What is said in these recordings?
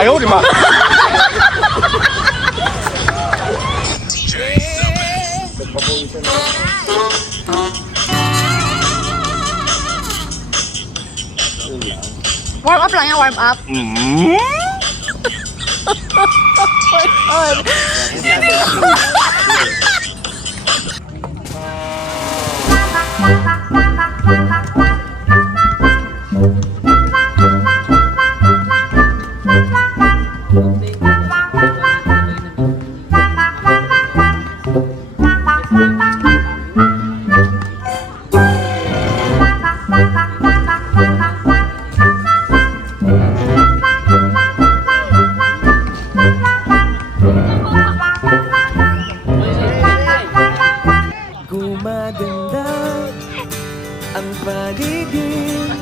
Ayaw, di ba? Warm up lang yan, warm up. Gumaganda ang paligid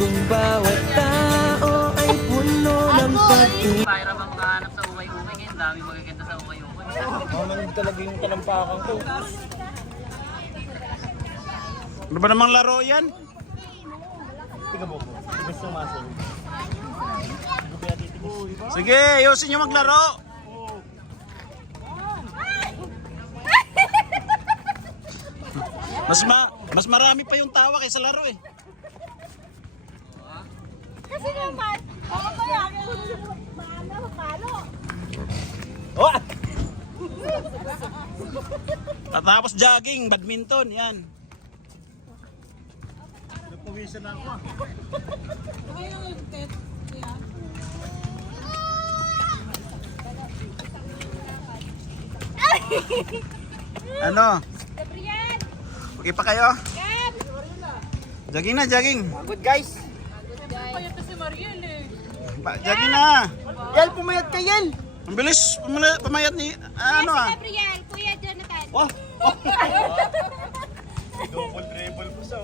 kung bawat tao ay puno ng pag-ibig. Para bang makahanap sa umay-umay ngayon, dami magaganda sa umay-umay. Nanonood talaga yung talampakan ko. Ano ba namang laro yan? Tiga mo po. Gusto masin. Sige, ayusin nyo maglaro. Mas marami pa yung tawa kaysa laro eh. Kasi naman, ako ba yan? Palo. Oh! Tapos jogging, badminton, yan. Napawisan ako. Ano? Gabriel! Okay pa kayo? Gab! Jogging na, jogging. Good guys. Payat na si Mariel eh. Jogging na. Yel, pumayat ka Yel. Ang bilis pumayat ni ano ah. Gabriel, Kuya Jonathan. Oh. Double dribble po sa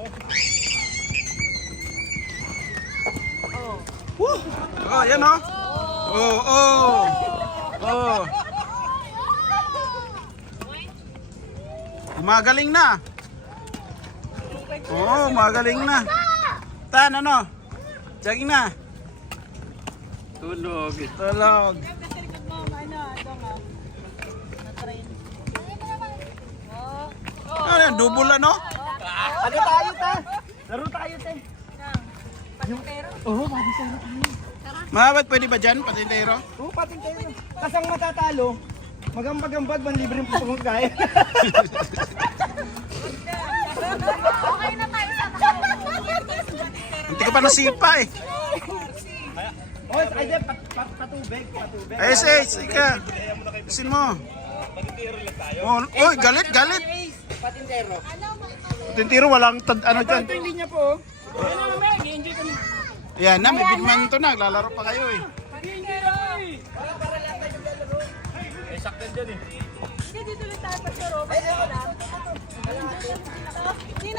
Oh, yan oh. Oh. Magaling na. Oh, magaling na. Tan, ano? Jogging na. Tulog. Ano yan? Double ano? Ano tayo ta? Laro tayo te. Oo, patintero tayo. Mahawat pwede ba dyan? Patintero? Oo, patintero. Kasi ang matatalo, magambag-ambag, manlibre yung putong kaya. Okay na tayo sa Hindi ko pa nasipa eh. Oh, ay de, patubig. Ay, ika. Isin mo. Oh, oy, galit. Patintero. Patintero, walang ano dyan. Ito yung linya po. Yan na, may bigman to na. Lalaro pa kayo eh.